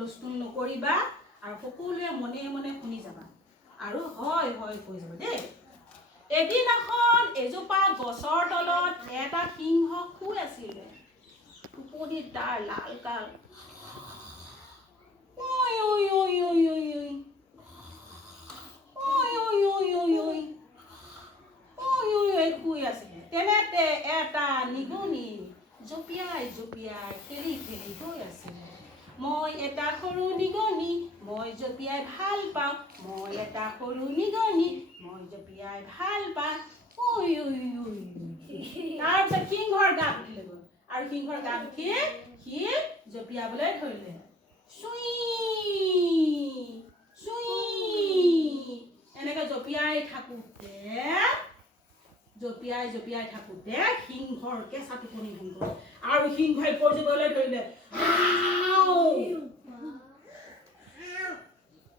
হুলস্থুল নকৰিবা আৰু সকলোৱে মনে মনে শুনি যাবা আৰু হয় হয় কৈ যাবা দেই। এদিনাখন এজোপা গছৰ তলত এটা সিংহ শুই আছিলে। টোপনিত তাৰ লাল কাল ঐ ঐ ঐ ঐ ঐ ঐ শুই আছিলে। তেনেতে এটা নিগনি জঁপিয়াই জঁপিয়াই খেলি খেলি গৈ আছিলে। মই এটা সৰু নিগনি, মই জঁপিয়াই ভাল পাওঁ, মই এটা সৰু নিগনি, মই জঁপিয়াই ভাল পাওঁ। তাৰপিছত সিংহৰ গাত উঠিলে গ'ল আৰু সিংহৰ গাত উঠি সি জঁপিয়াবলৈ ধৰিলে। এনেকে জঁপিয়াই থাকোঁতে সিংহৰ কেঁচা টোপনি ভাঙি গ'ল আৰু সিংহই পৰ্যবলৈ ধৰিলে।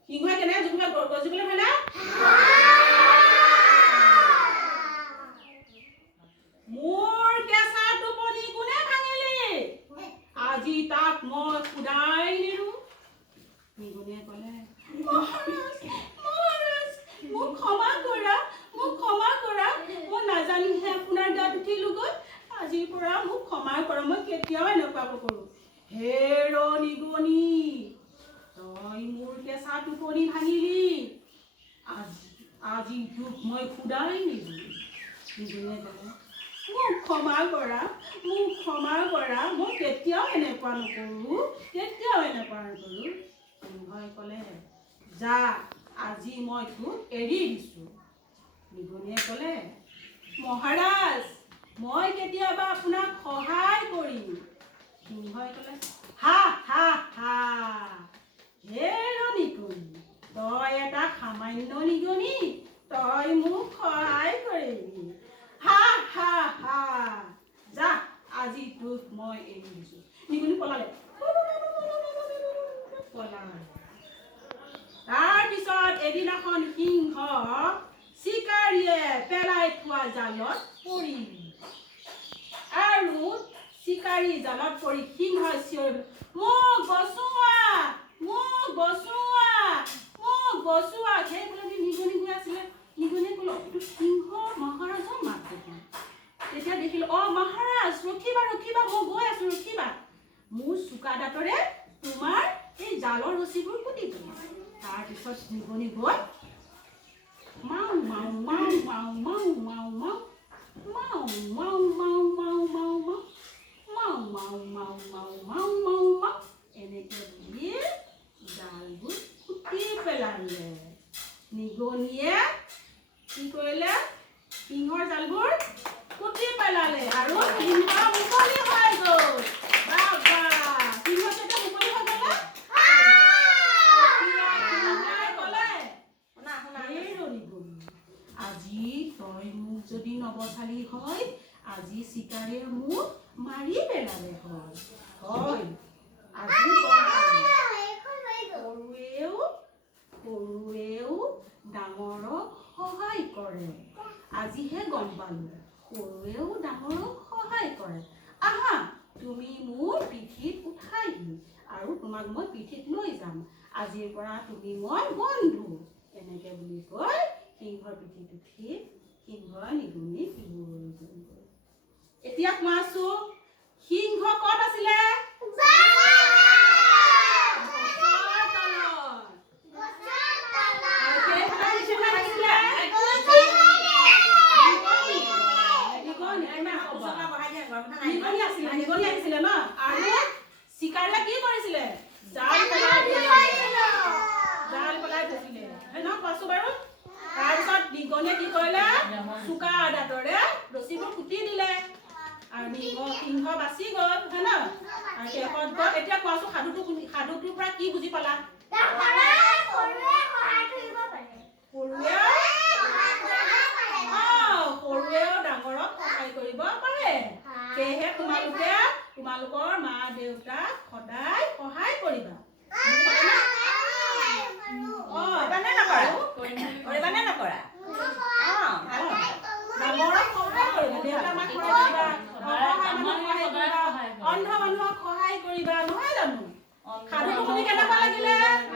সিংহই কেনেকৈ গৰ্জিবলৈ ধৰিলে? মোৰ কেঁচা টোপনি কোনে ভাঙিলি? আজি তাক মই শুদাই নিদিওঁ। নিগনিয়ে ক'লে, মহাৰাজ, মোক ক্ষমা কৰা, মই নাজানিহে আপোনাৰ গাত উঠিলোগৈ। আজিৰ পৰা মোক ক্ষমা কৰা, মই কেতিয়াও এনেকুৱা নকৰোঁ। হেৰ নিগনি, তই মোৰ কেঁচা টোপনি ভাঙিলি, আজি তোক মই শুদাই নিদিওঁ। নিগনিয়ে ক'লে, মোক ক্ষমা কৰা, মই কেতিয়াও এনেকুৱা নকৰোঁ। সিংহই ক'লে, যা, আজি মই তোক এৰি দিছোঁ। নিগনিয়ে ক'লে, মহাৰাজ, মই কেতিয়াবা আপোনাক সহায় কৰিম। সিংহই ক'লে, হা হা হা, হেৰ নিগনি, তই এটা সামান্য নিগনি, তই মোক সহায় কৰিবি। হা হা হা, যা, আজি তোক মই এৰি দিছোঁ। নিগনি পলালে। তাৰপিছত এদিনাখন সিংহ চিকাৰীয়ে পেলাই থোৱা জালত পৰিল আৰু চিকাৰী জালত পৰি সিংহই চিঞৰিল, মোক বচোৱা। সেইফালেদি নিগনি গৈ আছিলে। নিগনিয়ে ক'লে, এইটো সিংহ মহাৰাজৰ মাত দেখোন। তেতিয়া দেখিলো, মহাৰাজ, ৰখিবা, মই গৈ আছো, ৰখিবা। মোৰ চোকা দাঁতৰে তোমাৰ এই জালৰ ৰছীবোৰ কুটি দিম। তাৰপিছত নিগনি গৈ মাও মাও মাও মাও মাও মাও মাও মাও মাও মাও মাও মাও মাও মাও মাও মাও মাও মাও মাও এনেকে বুলি জালবোৰ কুটি পেলালে। নিগনিয়ে কি কৰিলে? সিংহৰ জালবোৰ কুটি পেলালে আৰু সিংহ মুকলি হৈ গ'ল। আজি তই মোক যদি নবচালি হয়, আজি চিকাৰীয়ে মোক মাৰি পেলালে হয়। সৰুৱেও ডাঙৰক সহায় কৰে। আজিহে গম পালো, সৰুৱেও ডাঙৰক সহায় কৰে। আহা, তুমি মোৰ পিঠিত উঠাই দিম আৰু তোমাক মই পিঠিত লৈ যাম। আজিৰ পৰা তুমি মই বন্ধু। এনেকে বুলি কৈ সিংহৰ পিঠিত উঠি সিংহ নিগনি এতিয়া কোৱাচোন, সিংহ ক'ত আছিলে? নিগনি আহিছিলে ন, আৰু চিকাৰীয়ে কি কৰিছিলে? জাল পেলাই থৈছিলে ন, কোৱাচোন বাৰু। তাৰপিছত নিগনিয়ে কি কৰিলে? চোকা দাঁতৰে ৰছীবোৰ কুটি দিলে আৰু সিংহ বাচি গ'ল, হয় ন। আৰু শেষত গ'ল। এতিয়া কোৱাচোন, সাধুটোৰ পৰা কি বুজি পালা? সৰুৱেও ডাঙৰক সহায় কৰিব পাৰে। সেয়েহে তোমালোকৰ মা দেউতাক সদায় সহায় কৰিবা। অন্ধ মানুহক সহায় কৰিবা, নহয় জানো? সাধুটো কেনেকুৱা লাগিলে